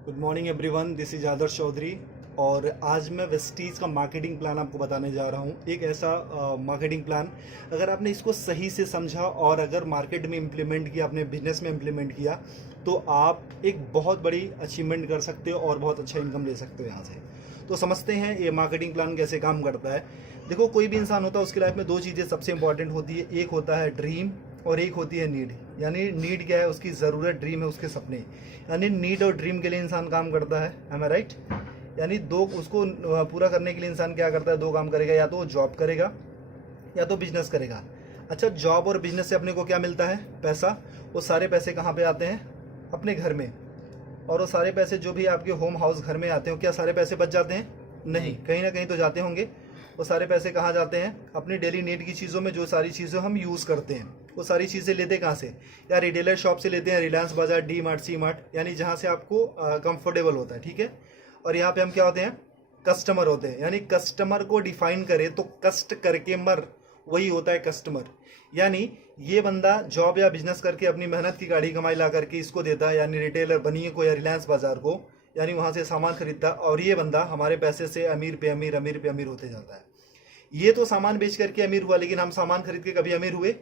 Good morning everyone, this is Adarsh Chaudhary. और आज मैं वेस्टीज का मार्केटिंग प्लान आपको बताने जा रहा हूँ। एक ऐसा मार्केटिंग प्लान, अगर आपने इसको सही से समझा और अगर मार्केट में इम्प्लीमेंट किया, अपने बिजनेस में इम्प्लीमेंट किया, तो आप एक बहुत बड़ी अचीवमेंट कर सकते हो और बहुत अच्छा इनकम ले सकते हो यहाँ से। तो समझते हैं ये मार्केटिंग प्लान कैसे काम करता है। देखो, कोई भी इंसान होता है, उसकी लाइफ में दो चीज़ें सबसे इंपॉर्टेंट होती है। एक होता है ड्रीम और एक होती है नीड। यानी नीड क्या है? उसकी ज़रूरत। ड्रीम है उसके सपने। यानी नीड और ड्रीम के लिए इंसान काम करता है। एम आई राइट? यानी दो, उसको पूरा करने के लिए इंसान क्या करता है? दो काम करेगा, या तो वो जॉब करेगा या तो बिजनेस करेगा। अच्छा, जॉब और बिजनेस से अपने को क्या मिलता है? पैसा। वो सारे पैसे कहाँ पे आते हैं? अपने घर में। और वो सारे पैसे जो भी आपके होम हाउस घर में आते हो, क्या सारे पैसे बच जाते हैं? नहीं, कहीं ना कहीं तो जाते होंगे। वो सारे पैसे कहाँ जाते हैं? अपनी डेली नीड की चीज़ों में। जो सारी चीज़ें हम यूज़ करते हैं, वो सारी चीज़ें लेते कहाँ से? या रिटेलर शॉप से लेते हैं, रिलायंस बाजार, डी मार्ट, सी मार्ट, यानी जहाँ से आपको कंफर्टेबल होता है। ठीक है। और यहाँ पे हम क्या होते हैं? कस्टमर होते हैं। यानी कस्टमर को डिफाइन करें तो कष्ट करके मर, वही होता है कस्टमर। यानी ये बंदा जॉब या बिजनेस करके अपनी मेहनत की गाड़ी कमाई ला करके इसको देता है, यानी रिटेलर बनिए को या रिलायंस बाजार को, यानी वहां से सामान खरीदता है। और ये बंदा हमारे पैसे से अमीर पे अमीर, अमीर पे अमीर होते जाता है। ये तो सामान बेच करके अमीर हुआ, लेकिन हम सामान खरीद के कभी अमीर हुए?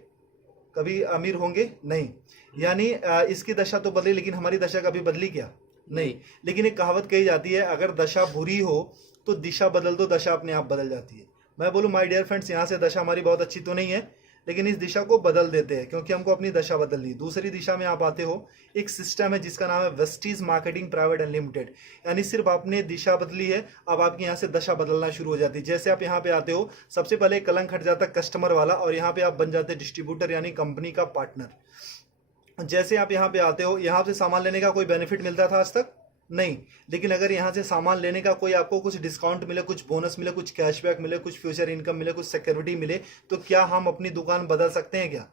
कभी अमीर होंगे? नहीं। यानी इसकी दशा तो बदली, लेकिन हमारी दशा कभी बदली क्या? नहीं। लेकिन एक कहावत कही जाती है, अगर दशा बुरी हो तो दिशा बदल दो, दशा अपने आप बदल जाती है। मैं बोलूँ माय डियर फ्रेंड्स, यहाँ से दशा हमारी बहुत अच्छी तो नहीं है, लेकिन इस दिशा को बदल देते हैं, क्योंकि हमको अपनी दशा बदलनी। दूसरी दिशा में आप आते हो, एक सिस्टम है जिसका नाम है वेस्टीज मार्केटिंग प्राइवेट अनलिमिटेड। यानी सिर्फ आपने दिशा बदली है, अब आपकी यहाँ से दशा बदलना शुरू हो जाती है। जैसे आप यहाँ पे आते हो, सबसे पहले कलंक हट जाता है कस्टमर वाला, और यहाँ पे आप बन जाते हैं डिस्ट्रीब्यूटर, यानी कंपनी का पार्टनर। जैसे आप यहाँ पे आते हो, यहाँ से सामान लेने का कोई बेनिफिट मिलता था आज तक? नहीं। लेकिन अगर यहाँ से सामान लेने का कोई आपको कुछ डिस्काउंट मिले, कुछ बोनस मिले, कुछ कैशबैक मिले, कुछ फ्यूचर इनकम मिले, कुछ सिक्योरिटी मिले, तो क्या हम अपनी दुकान बदल सकते हैं? क्या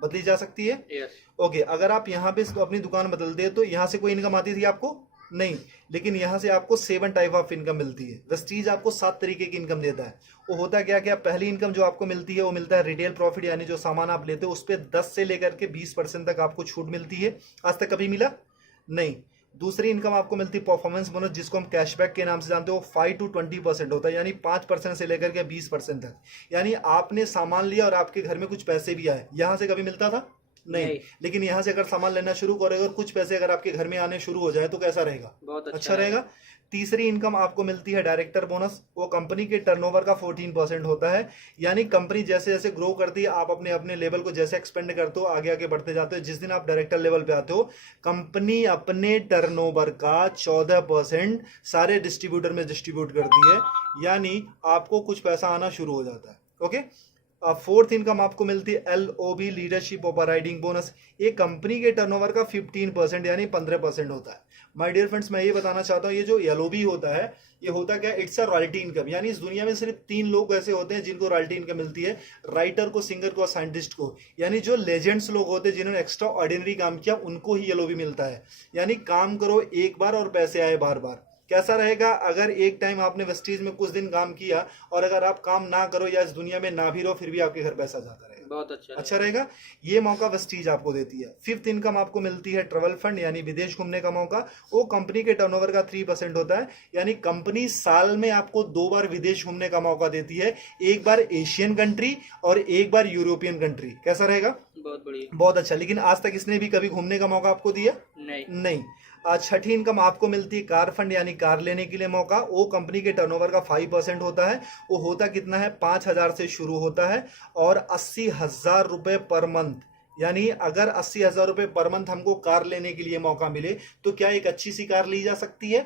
बदली जा सकती है? यस। ओके। अगर आप यहाँ पे अपनी दुकान बदलते हैं, तो यहाँ से कोई इनकम आती थी आपको? नहीं। लेकिन यहाँ से आपको 7 टाइप ऑफ इनकम मिलती है। वेस्टीज आपको 7 तरीके की इनकम देता है। वो होता क्या क्या? पहली इनकम जो आपको मिलती है वो मिलता है रिटेल प्रॉफिट, यानी जो सामान आप लेते हो उस पर 10 से लेकर के 20% तक आपको छूट मिलती है। आज तक कभी मिला? नहीं। दूसरी इनकम आपको मिलती है परफॉर्मेंस बोनस, जिसको हम कैशबैक के नाम से जानते हो। 5 to 20% होता है, यानी 5% से लेकर के 20% तक। यानी आपने सामान लिया और आपके घर में कुछ पैसे भी आए, यहां से कभी मिलता था? नहीं। लेकिन यहाँ से अगर सामान लेना शुरू करोगे और कुछ पैसे अगर आपके घर में आने शुरू हो जाए, तो कैसा रहेगा? बहुत अच्छा रहेगा। तीसरी इनकम आपको मिलती है डायरेक्टर बोनस। वो कंपनी के टर्नओवर का 14% होता है। यानी कंपनी जैसे जैसे ग्रो करती है, आप अपने अपने लेवल को जैसे एक्सपेंड करते हो, आगे आगे बढ़ते जाते हो, जिस दिन आप डायरेक्टर लेवल पे आते हो, कंपनी अपने टर्नओवर का 14% सारे डिस्ट्रीब्यूटर में डिस्ट्रीब्यूट करती है। यानी आपको कुछ पैसा आना शुरू हो जाता है। ओके। फोर्थ इनकम आपको मिलती है LOB, leadership over riding bonus. ये कंपनी के टर्नओवर का 15% यानी 15% होता है। माय डियर फ्रेंड्स, मैं ये बताना चाहता हूँ, ये जो LOB होता है, ये होता क्या? It's a royalty income. यानी इस दुनिया में सिर्फ 3 लोग ऐसे होते हैं जिनको रॉयल्टी इनकम मिलती है, राइटर को, सिंगर को और साइंटिस्ट को। यानी जो लेजेंड्स लोग होते हैं, जिन्होंने एक्स्ट्रा ऑर्डिनरी काम किया, उनको ही LOB मिलता है। यानी काम करो एक बार और पैसे आए बार बार। कैसा रहेगा अगर एक टाइम आपने वेस्टीज में कुछ दिन काम किया, और अगर आप काम ना करो या इस दुनिया में ना भी रहो, फिर भी आपके घर पैसा जाता रहेगा? बहुत अच्छा रहेगा। ये मौका वेस्टीज आपको देती है। फिफ्थ इनकम आपको मिलती है ट्रेवल फंड, यानी विदेश घूमने का मौका। वो कंपनी के टर्नओवर का 3% होता है। यानी कंपनी साल में आपको 2 बार विदेश घूमने का मौका देती है, एक बार एशियन कंट्री और एक बार यूरोपियन कंट्री। कैसा रहेगा? बहुत बढ़िया। बहुत अच्छा। लेकिन आज तक इसने भी कभी घूमने का मौका आपको दिया? नहीं। छठी इनकम आपको मिलती है कार फंड, यानी कार लेने के लिए मौका। वो कंपनी के टर्नओवर का 5% होता है। वो होता कितना है? 5,000 से शुरू होता है और 80,000 रुपए पर मंथ। यानी अगर 80,000 रुपए पर मंथ हमको कार लेने के लिए मौका मिले, तो क्या एक अच्छी सी कार ली जा सकती है?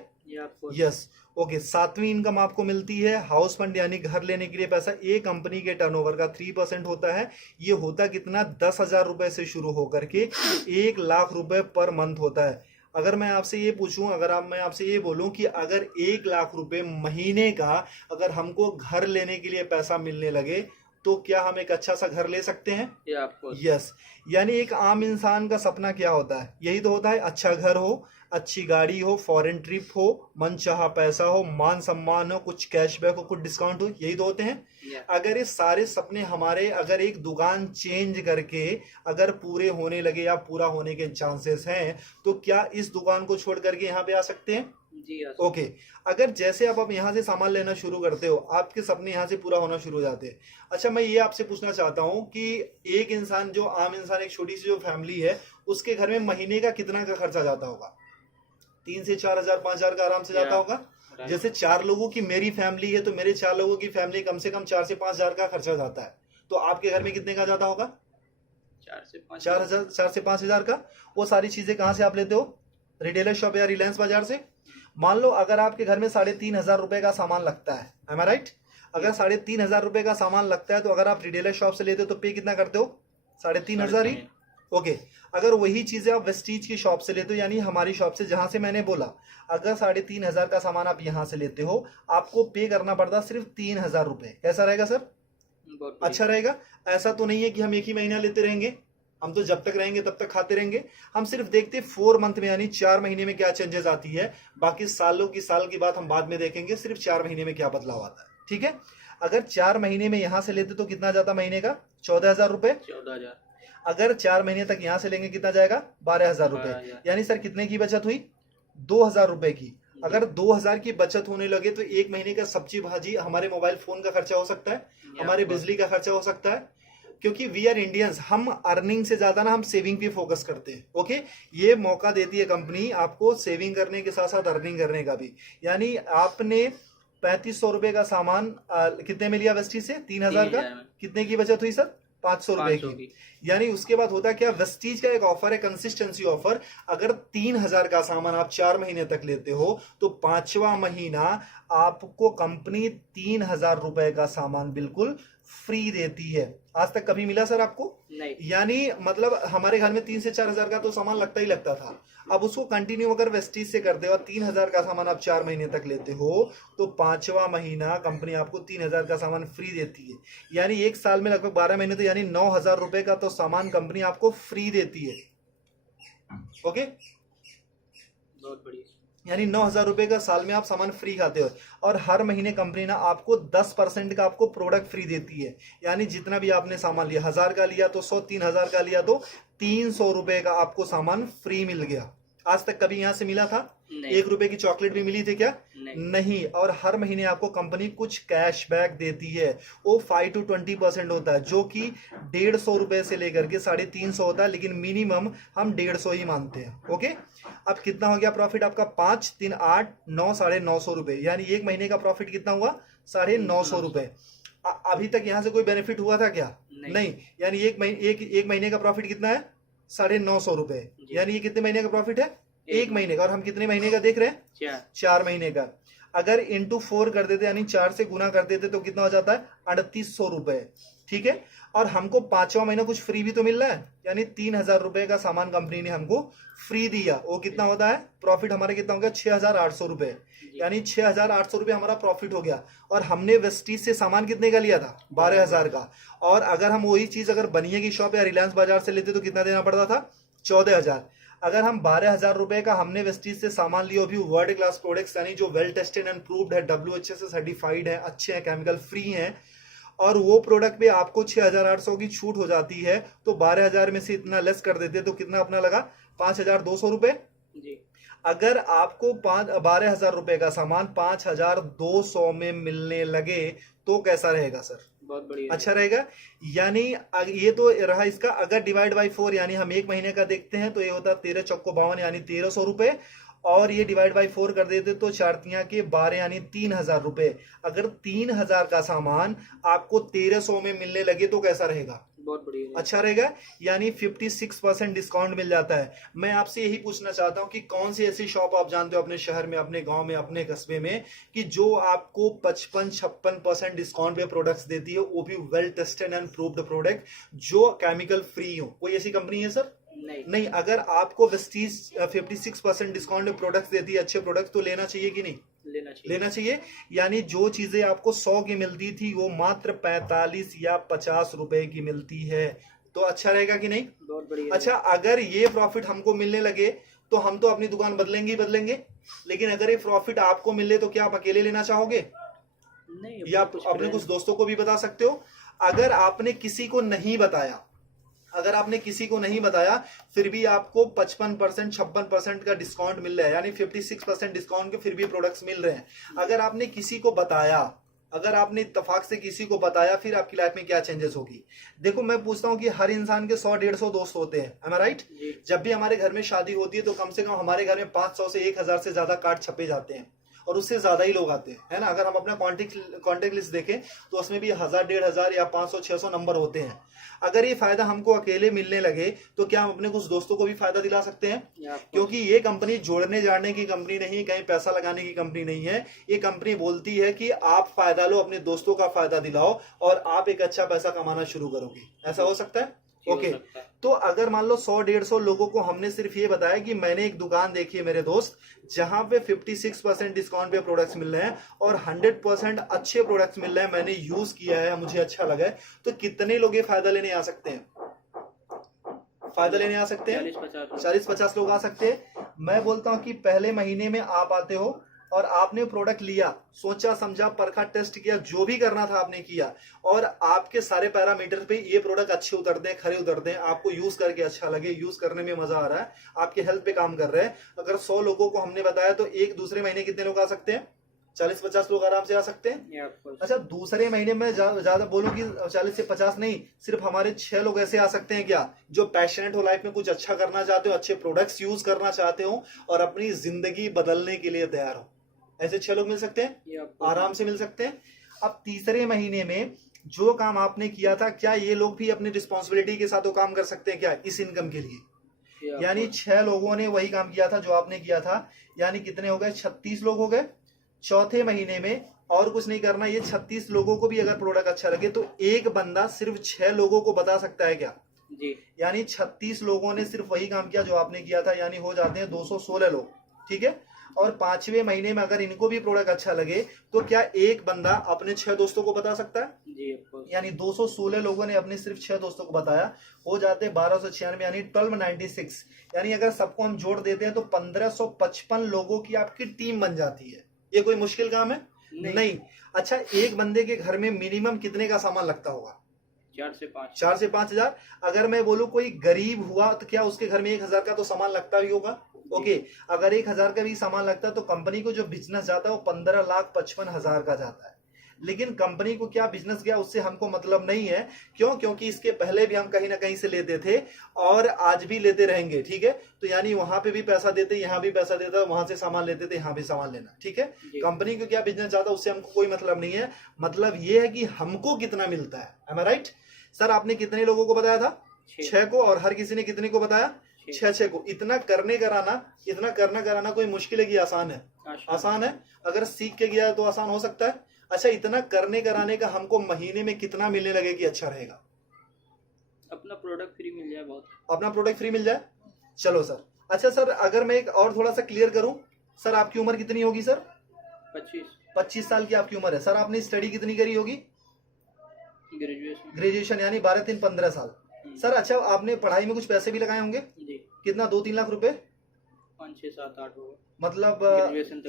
यस। ओके। सातवीं इनकम आपको मिलती है हाउस फंड, यानी घर लेने के लिए पैसा। ये कंपनी के टर्नओवर का 3% होता है। ये होता कितना? 10,000 रुपए से शुरू होकर के 1,00,000 रुपए पर मंथ होता है। अगर मैं आपसे ये पूछूं, मैं आपसे ये बोलूं कि अगर 1,00,000 रुपए महीने का अगर हमको घर लेने के लिए पैसा मिलने लगे, तो क्या हम एक अच्छा सा घर ले सकते हैं? या आपको यस। यानी एक आम इंसान का सपना क्या होता है? यही तो होता है, अच्छा घर हो, अच्छी गाड़ी हो, फॉरेन ट्रिप हो, मनचाहा पैसा हो, मान सम्मान हो, कुछ कैशबैक हो, कुछ डिस्काउंट हो, यही तो होते हैं। या अगर ये सारे सपने हमारे अगर एक दुकान चेंज करके अगर पूरे होने लगे या पूरा होने के चांसेस हैं, तो क्या इस दुकान को छोड़ करके यहाँ पे आ सकते हैं? जी या ओके। अगर जैसे आप यहाँ से सामान लेना शुरू करते हो, आपके सपने यहाँ से पूरा होना शुरू हो जाते हैं। अच्छा, मैं ये आपसे पूछना चाहता हूँ कि एक इंसान, जो आम इंसान, एक छोटी सी जो फैमिली है, उसके घर में महीने का कितना का खर्चा जाता होगा? 3 से 4 हजार, 5 हजार का आराम से जाता या होगा। जैसे 4 लोगों की मेरी फैमिली है, तो मेरे 4 लोगों की फैमिली कम से कम 4 से 5 हजार का खर्चा जाता है। तो आपके घर में कितने का जाता होगा? 4 से 5 4 हजार, 4 से 5 हजार का। वो सारी चीजें कहाँ से आप लेते हो? रिटेलर शॉप या रिलायंस बाजार से। मान लो अगर आपके घर में 3,500 रुपए का सामान लगता है, एम आई राइट? अगर 3,500 रुपए का सामान लगता है, तो अगर आप रिटेलर शॉप से लेते हो तो पे कितना करते हो? 3,500 ही। ओके। अगर वही चीजें आप वेस्टीज की शॉप से लेते हो, यानी हमारी शॉप से, जहां से मैंने बोला, अगर 3,500 का सामान आप यहां से लेते हो, आपको पे करना पड़ता सिर्फ 3,000 रुपए। कैसा रहेगा सर? बहुत अच्छा रहेगा। ऐसा तो नहीं है कि हम एक ही महीना लेते रहेंगे, हम तो जब तक रहेंगे तब तक खाते रहेंगे। हम सिर्फ देखते 4 मंथ में, यानी 4 महीने में क्या चेंजेस आती है। बाकी सालों की साल की बात हम बाद में देखेंगे, सिर्फ 4 महीने में क्या बदलाव आता है। ठीक है। अगर 4 महीने में यहां से लेते तो कितना जाता महीने का? 14,000 रुपए। 14,000 अगर 4 महीने तक यहां से लेंगे, कितना जाएगा? 12,000 रुपए। 12,000 यानी सर कितने की बचत हुई? 2,000 रुपए की। अगर 2,000 की बचत होने लगे, तो एक महीने का सब्जी भाजी, हमारे मोबाइल फोन का खर्चा हो सकता है, हमारे बिजली का खर्चा हो सकता है। क्योंकि वी आर इंडियंस, हम अर्निंग से ज्यादा ना हम सेविंग पे फोकस करते हैं। ओके। ये मौका देती है कंपनी आपको सेविंग करने के साथ साथ अर्निंग करने का भी। यानी आपने 3,500 रुपए का सामान कितने में लिया वेस्टीज से? 3,000 का। 3,000 में। कितने की बचत हुई सर? 500 रुपए 500 की। की। यानी उसके बाद होता क्या, वेस्टीज का एक ऑफर है, कंसिस्टेंसी ऑफर। अगर 3,000 का सामान आप 4 महीने तक लेते हो, तो 5वां महीना आपको कंपनी 3,000 रुपए का सामान बिल्कुल फ्री देती है। आज तक कभी मिला सर आपको? नहीं। यानी मतलब हमारे घर में 3 से 4 हजार का तो सामान लगता ही लगता था। अब उसको कंटिन्यू अगर वेस्टीज से करते हो, 3,000 का सामान आप 4 महीने तक लेते हो, तो 5वां महीना कंपनी आपको 3,000 का सामान फ्री देती है। यानी एक साल में लगभग 12 महीने, तो यानी 9,000 रुपए का तो सामान कंपनी आपको फ्री देती है। ओके। बहुत बढ़िया। यानी 9,000 रुपए का साल में आप सामान फ्री खाते हो। और हर महीने कंपनी ना आपको 10% का आपको प्रोडक्ट फ्री देती है। यानी जितना भी आपने सामान लिया, 1,000 का लिया तो 100, 3,000 का लिया तो 300 रुपए का आपको सामान फ्री मिल गया। आज तक कभी यहां से मिला था? नहीं। 1 रुपए की चॉकलेट भी मिली थी क्या? नहीं। और हर महीने आपको कंपनी कुछ कैशबैक देती है। वो 5 to 20% होता है, जो कि 150 रुपए से लेकर के 350 होता है, लेकिन मिनिमम हम 150 ही मानते हैं। ओके। अब कितना हो गया प्रॉफिट आपका? 5, 3, 8, 9, 950 रुपए। यानी एक महीने का प्रॉफिट कितना हुआ? 950 रुपए। अभी तक यहां से कोई बेनिफिट हुआ था क्या? नहीं। यानी एक महीने का प्रॉफिट कितना है? 950 रुपए। यानी ये कितने महीने का प्रॉफिट है? एक महीने का। और हम कितने महीने का देख रहे हैं? 4 महीने का। अगर इंटू 4 कर देते, यानी 4 से गुना कर देते, तो कितना हो जाता है? 3,800 रुपए। ठीक है। और हमको 5वां महीना कुछ फ्री भी तो मिल रहा है, यानी 3,000 रुपए का सामान कंपनी ने हमको फ्री दिया। वो कितना होता है? प्रॉफिट हमारा कितना हो गया? 6,800 रुपए। यानी 6,800 रुपए हमारा प्रॉफिट हो गया। और हमने वेस्टीज से सामान कितने का लिया था? 12,000 का। और अगर हम वही चीज अगर बनिए की शॉप या रिलायंस बाजार से लेते तो कितना देना पड़ता था? 14,000। अगर हम 12,000 रुपए का हमने वेस्टीज से सामान लिया, भी वर्ल्ड क्लास प्रोडक्ट्स, यानी जो वेल टेस्टेड एंड प्रूव्ड है, WHA से सर्टिफाइड है, अच्छे हैं, केमिकल फ्री हैं, और वो प्रोडक्ट पे आपको 6,800 की छूट हो जाती है, तो 12,000 में से इतना लेस कर देते तो कितना अपना लगा? 5,200 रुपए। अगर आपको 12,000 रुपए का सामान 5,200 में मिलने लगे, तो कैसा रहेगा सर? बहुत बढ़िया। अच्छा रहेगा। यानी ये तो रहा इसका। अगर डिवाइड बाई 4, यानी हम एक महीने का देखते हैं, तो ये होता है 13 चौको 52, यानी 1,300 रुपए। और ये डिवाइड बाई 4 कर देते तो 4×3 यानी 3,000 रुपए। अगर 3,000 का सामान आपको 1,300 में मिलने लगे, तो कैसा रहेगा? बहुत बढ़िया। अच्छा रहेगा। यानी 56% डिस्काउंट मिल जाता है। मैं आपसे यही पूछना चाहता हूं कि कौन सी ऐसी शॉप आप जानते हो अपने शहर में, अपने गांव में, अपने कस्बे में, कि जो आपको 55-56% डिस्काउंट पे प्रोडक्ट्स देती है, वो भी well tested and proved product, जो केमिकल फ्री हो? कोई ऐसी कंपनी है सर? नहीं नहीं, अगर आपको वेस्टीज 56% डिस्काउंट में प्रोडक्ट्स देती है, अच्छे प्रोडक्ट, तो लेना चाहिए कि नहीं? लेना चाहिए। लेना चाहिए। यानी जो चीजें आपको 100 की मिलती थी वो मात्र 45 या 50 रुपए की मिलती है, तो अच्छा रहेगा कि नहीं? बहुत बढ़िया। अच्छा, अगर ये प्रॉफिट हमको मिलने लगे तो हम तो अपनी दुकान बदलेंगे ही बदलेंगे, लेकिन अगर ये प्रॉफिट आपको मिले तो क्या आप अकेले लेना चाहोगे, नहीं, या आप अपने कुछ दोस्तों को भी बता सकते हो? अगर आपने किसी को नहीं बताया, अगर आपने किसी को नहीं बताया फिर भी आपको 55% 56% का डिस्काउंट मिल रहा है, यानी 56% डिस्काउंट के फिर भी प्रोडक्ट्स मिल रहे हैं। अगर आपने किसी को बताया, अगर आपने इत्तेफाक से किसी को बताया, फिर आपकी लाइफ में क्या चेंजेस होगी? देखो, मैं पूछता हूँ कि हर इंसान के 100-150 दोस्त होते हैं, am I right? जब भी हमारे घर में शादी होती है तो कम से कम हमारे घर में 500 से 1000 से ज्यादा कार्ड छपे जाते हैं, और उससे ज्यादा ही लोग आते हैं, है ना? अगर हम अपना कॉन्टेक्ट लिस्ट देखें तो उसमें भी 1000-1500 या 500-600 नंबर होते हैं। अगर ये फायदा हमको अकेले मिलने लगे तो क्या हम अपने कुछ दोस्तों को भी फायदा दिला सकते हैं? क्योंकि ये कंपनी जोड़ने जाने की कंपनी नहीं, कहीं पैसा लगाने की कंपनी नहीं है। ये कंपनी बोलती है कि आप फायदा लो, अपने दोस्तों का फायदा दिलाओ, और आप एक अच्छा पैसा कमाना शुरू करोगे। ऐसा हो सकता है? ओके, तो अगर मान लो 100-150 लोगों को हमने सिर्फ ये बताया कि मैंने एक दुकान देखी है मेरे दोस्त, जहां पे 56% डिस्काउंट पे प्रोडक्ट्स मिल रहे हैं और 100% अच्छे प्रोडक्ट्स मिल रहे हैं, मैंने यूज किया है, मुझे अच्छा लगा है, तो कितने लोग ये फायदा लेने आ सकते हैं? फायदा लेने आ सकते हैं 40-50 लोग आ सकते हैं। मैं बोलता हूं कि पहले महीने में आप आते हो और आपने प्रोडक्ट लिया, सोचा समझा, परखा, टेस्ट किया, जो भी करना था आपने किया, और आपके सारे पैरामीटर पे ये प्रोडक्ट अच्छे उतरते हैं, खरे उतरते हैं, आपको यूज करके अच्छा लगे, यूज करने में मजा आ रहा है, आपके हेल्थ पे काम कर रहे हैं। अगर 100 लोगों को हमने बताया तो एक दूसरे महीने कितने लोग आ सकते हैं? 40-50 लोग आराम से आ सकते हैं। अच्छा, दूसरे महीने में ज्यादा बोलूं कि 40 से 50 नहीं, सिर्फ हमारे 6 लोग ऐसे आ सकते हैं क्या, जो पैशनेट हो, लाइफ में कुछ अच्छा करना चाहते हो, अच्छे प्रोडक्ट्स यूज करना चाहते हो और अपनी जिंदगी बदलने के लिए तैयार हो। ऐसे 6 लोग मिल सकते हैं, आराम से मिल सकते हैं। अब तीसरे महीने में जो काम आपने किया था, क्या ये लोग भी अपनी रिस्पॉन्सिबिलिटी के साथ वो काम कर सकते हैं क्या इस इनकम के लिए? यानी 6 लोगों ने वही काम किया था जो आपने किया था, यानी कितने हो गए? 36 लोग हो गए। चौथे महीने में और कुछ नहीं करना, ये 36 लोगों को भी अगर प्रोडक्ट अच्छा लगे तो एक बंदा सिर्फ 6 लोगों को बता सकता है क्या जी? यानी 36 लोगों ने सिर्फ वही काम किया जो आपने किया था, यानी हो जाते हैं 216 लोग, ठीक है? और 5वें महीने में अगर इनको भी प्रोडक्ट अच्छा लगे तो क्या एक बंदा अपने 6 दोस्तों को बता सकता है? जी, यानी 216 लोगों ने अपने सिर्फ 6 दोस्तों को बताया, हो जाते 1296, यानी 1296। यानी अगर सबको हम जोड़ देते हैं तो 1555 लोगों की आपकी टीम बन जाती है। ये कोई मुश्किल काम है? नहीं। अच्छा, एक बंदे के घर में मिनिमम कितने का सामान लगता होगा? 4 से 5 हजार। अगर मैं बोलूं कोई गरीब हुआ तो क्या उसके घर में 1000 का तो सामान लगता ही होगा? ओके, अगर 1000 का भी सामान लगता है तो कंपनी को जो बिजनेस जाता है वो 15,55,000 का जाता है। लेकिन कंपनी को क्या बिजनेस गया उससे हमको मतलब नहीं है। क्यों? क्योंकि इसके पहले भी हम कहीं ना कहीं से लेते थे और आज भी लेते रहेंगे, ठीक है? तो यानी वहां पे भी पैसा देते, यहाँ भी पैसा देता, वहां से सामान लेते थे, यहाँ भी सामान लेना, ठीक है? कंपनी को क्या बिजनेस जाता उससे हमको कोई मतलब नहीं है। मतलब ये है कि हमको कितना मिलता है। एम आई राइट? सर, आपने कितने लोगों को बताया था? 6 को। और हर किसी ने कितने को बताया? 6 को। इतना करना कराना कोई मुश्किल है कि आसान है? आसान है। अगर सीख के गया तो आसान हो सकता है। अच्छा, इतना करने कराने का हमको महीने में कितना मिलने लगे कि अच्छा रहेगा? अपना प्रोडक्ट फ्री मिल जाए, बहुत अपना प्रोडक्ट फ्री मिल जाए। चलो सर। अच्छा सर, अगर मैं एक और थोड़ा सा क्लियर करूं, सर आपकी उम्र कितनी होगी सर? 25 साल की आपकी उम्र है। सर आपने स्टडी कितनी करी होगी? ग्रेजुएशन, यानी 12-3-15 साल। सर अच्छा, आपने पढ़ाई में कुछ पैसे भी लगाए होंगे? जी। कितना? 2-3 लाख रुपए? 5-6-7-8 होगा, मतलब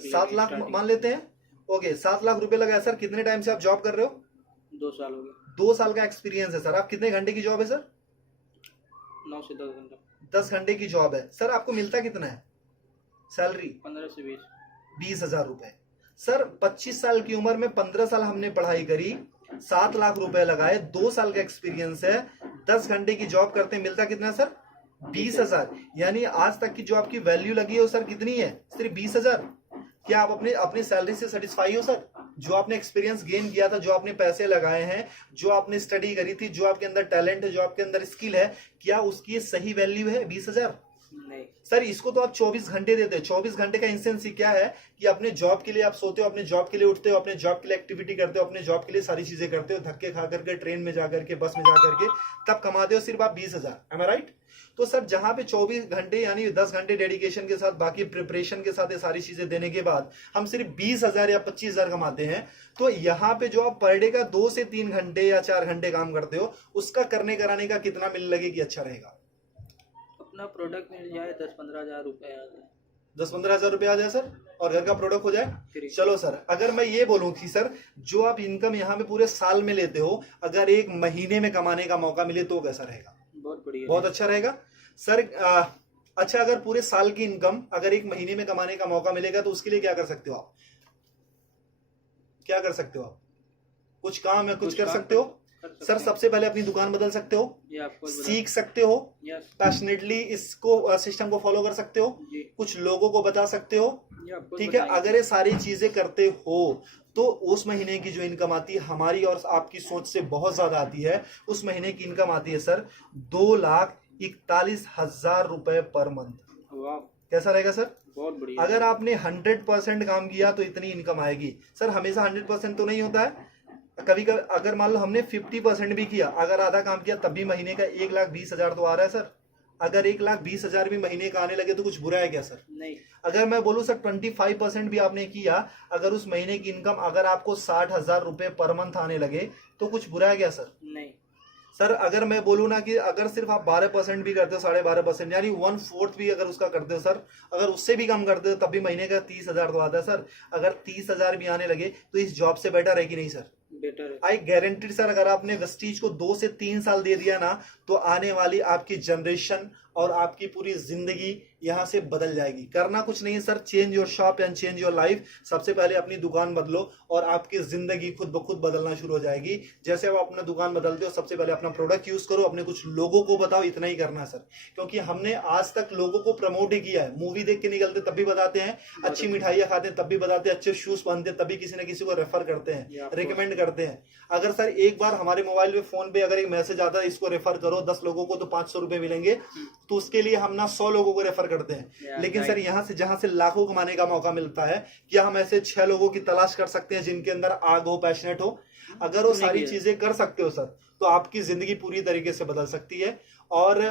7 लाख मान लेते हैं। ओके, 7 लाख रुपए लगाया। सर कितने टाइम से आप जॉब कर रहे हो? 2 साल हो गए। 2 साल का एक्सपीरियंस है सर। आप कितने घंटे की जॉब है सर? 9 से 10 घंटा। 10 घंटे की जॉब है। सर आपको मिलता कितना है सैलरी? 15 से 20,000 रुपए। सर 25 साल की उम्र में 15 साल हमने पढ़ाई करी, 7 लाख रुपए लगाए, 2 साल का एक्सपीरियंस है, 10 घंटे की जॉब करते, मिलता कितना सर? 20,000। यानी आज तक की जो आपकी वैल्यू लगी है वो सर कितनी है? सिर्फ 20,000। क्या आप अपनी सैलरी से सेटिस्फाई हो सर? जो आपने एक्सपीरियंस गेन किया था, जो आपने पैसे लगाए हैं, जो आपने स्टडी करी थी, जो आपके अंदर टैलेंट है, जो आपके अंदर स्किल है, क्या उसकी सही वैल्यू है 20,000? नहीं सर, इसको तो आप 24 घंटे देते हो। 24 घंटे का इंसेंस क्या है कि अपने जॉब के लिए आप सोते हो, अपने जॉब के लिए उठते हो, अपने जॉब के लिए एक्टिविटी करते हो, अपने जॉब के लिए सारी चीजें करते हो, धक्के खा करके, ट्रेन में जाकर के, बस में जाकर के, तब कमाते हो सिर्फ आप 20,000। एम आई राइट? तो सर जहां पे 24 घंटे यानी 10 घंटे डेडिकेशन के साथ बाकी प्रिपरेशन के साथ ये सारी चीजें देने के बाद हम सिर्फ 20,000 या 25,000 कमाते हैं, तो यहाँ पे जो आप पर डे का 2 से 3 घंटे या 4 घंटे काम करते हो, उसका करने कराने का कितना मिल लगे कि अच्छा रहेगा? अपना प्रोडक्ट मिल जाए 10-15 हज़ार रुपये आ जाए। 10-15 हजार रुपये आ जाए सर, और घर का प्रोडक्ट हो जाए। फ्री। चलो सर, अगर मैं ये बोलूं कि सर जो आप इनकम यहाँ पे पूरे साल में लेते हो, अगर एक महीने में कमाने का मौका मिले तो कैसा रहेगा? बहुत बढ़िया। बहुत अच्छा रहेगा सर। अच्छा, अगर पूरे साल की इनकम अगर एक महीने में कमाने का मौका मिलेगा तो उसके लिए क्या कर सकते हो आप? क्या कर सकते हो आप? कुछ काम है, कुछ कर सकते हो सर। सबसे पहले अपनी दुकान बदल सकते हो, ये आपको सीख सकते हो, पैशनेटली इसको सिस्टम को फॉलो कर सकते हो, कुछ लोगों को बता सकते हो, ठीक है। अगर ये सारी चीजें करते हो तो उस महीने की जो इनकम आती है हमारी और आपकी सोच से बहुत ज्यादा आती है। उस महीने की इनकम आती है सर 2,41,000 रुपए पर मंथ। वाह, कैसा रहेगा सर? बहुत बढ़िया। अगर आपने 100% काम किया तो इतनी इनकम आएगी सर। हमेशा 100% तो नहीं होता है, कभी कभी अगर मान लो हमने 50% भी किया, अगर आधा काम किया तब भी महीने का 1,20,000 तो आ रहा है सर। अगर 1,20,000 भी महीने का आने लगे तो कुछ बुरा है क्या सर? नहीं। अगर मैं बोलूं सर 25% भी आपने किया, अगर उस महीने की इनकम अगर आपको 60,000 रुपए पर मंथ आने लगे तो कुछ बुरा है क्या सर? नहीं सर अगर मैं बोलूं ना कि अगर सिर्फ आप 12% भी करते हो, 12.5% यानी 1/4 भी अगर उसका करते हो सर, अगर उससे भी कम करते हो तब भी महीने का 30,000 तो आता है सर। अगर 30,000 भी आने लगे तो इस जॉब से बेटर है कि नहीं सर? बेटर है। आई गारंटी सर, अगर आपने वेस्टीज को 2 से 3 साल दे दिया ना तो आने वाली आपकी जनरेशन और आपकी पूरी जिंदगी यहां से बदल जाएगी। करना कुछ नहीं है sir, change your shop and change your life. सबसे पहले अपनी दुकान बदलो और आपकी जिंदगी खुद ब खुद बदलना शुरू हो जाएगी। जैसे आप अपना दुकान बदलते हो, सबसे पहले अपना प्रोडक्ट यूज करो, अपने कुछ लोगों को बताओ, इतना ही करना है सर। क्योंकि हमने आज तक लोगों को प्रमोट ही किया है। मूवी देख के निकलते तब भी बताते हैं, अच्छी मिठाइयां खाते हैं तब भी बताते हैं, अच्छे शूज पहनते हैं तभी किसी न किसी को रेफर करते हैं, रिकमेंड करते हैं। अगर सर एक बार हमारे मोबाइल पे फोन पे अगर एक मैसेज आता है इसको रेफर करो 10 लोगों को तो 500 रुपए मिलेंगे, तो उसके लिए हम ना 100 लोगों को रेफर करते हैं। लेकिन सर यहाँ से जहां से लाखों कमाने का मौका मिलता है, क्या हम ऐसे 6 लोगों की तलाश कर सकते हैं जिनके अंदर आग हो, पैशनेट हो? अगर वो सारी चीजें कर सकते हो सर तो आपकी जिंदगी पूरी तरीके से बदल सकती है। और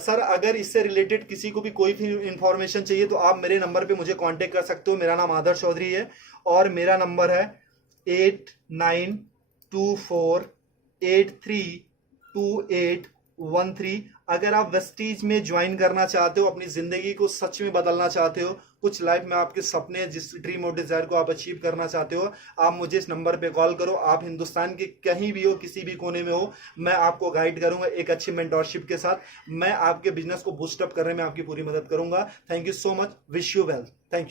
सर अगर इससे रिलेटेड किसी को भी कोई भी इंफॉर्मेशन चाहिए तो आप मेरे नंबर पे मुझे कांटेक्ट कर सकते हो। मेरा नाम आदर्श चौधरी है और मेरा नंबर है 8924832813। अगर आप वेस्टीज में ज्वाइन करना चाहते हो, अपनी जिंदगी को सच में बदलना चाहते हो, कुछ लाइफ में आपके सपने, जिस ड्रीम और डिजायर को आप अचीव करना चाहते हो, आप मुझे इस नंबर पे कॉल करो। आप हिंदुस्तान के कहीं भी हो, किसी भी कोने में हो, मैं आपको गाइड करूंगा एक अच्छी मेंटोरशिप के साथ। मैं आपके बिजनेस को बूस्टअप करने में आपकी पूरी मदद करूंगा। Thank you so much, wish you well, thank you.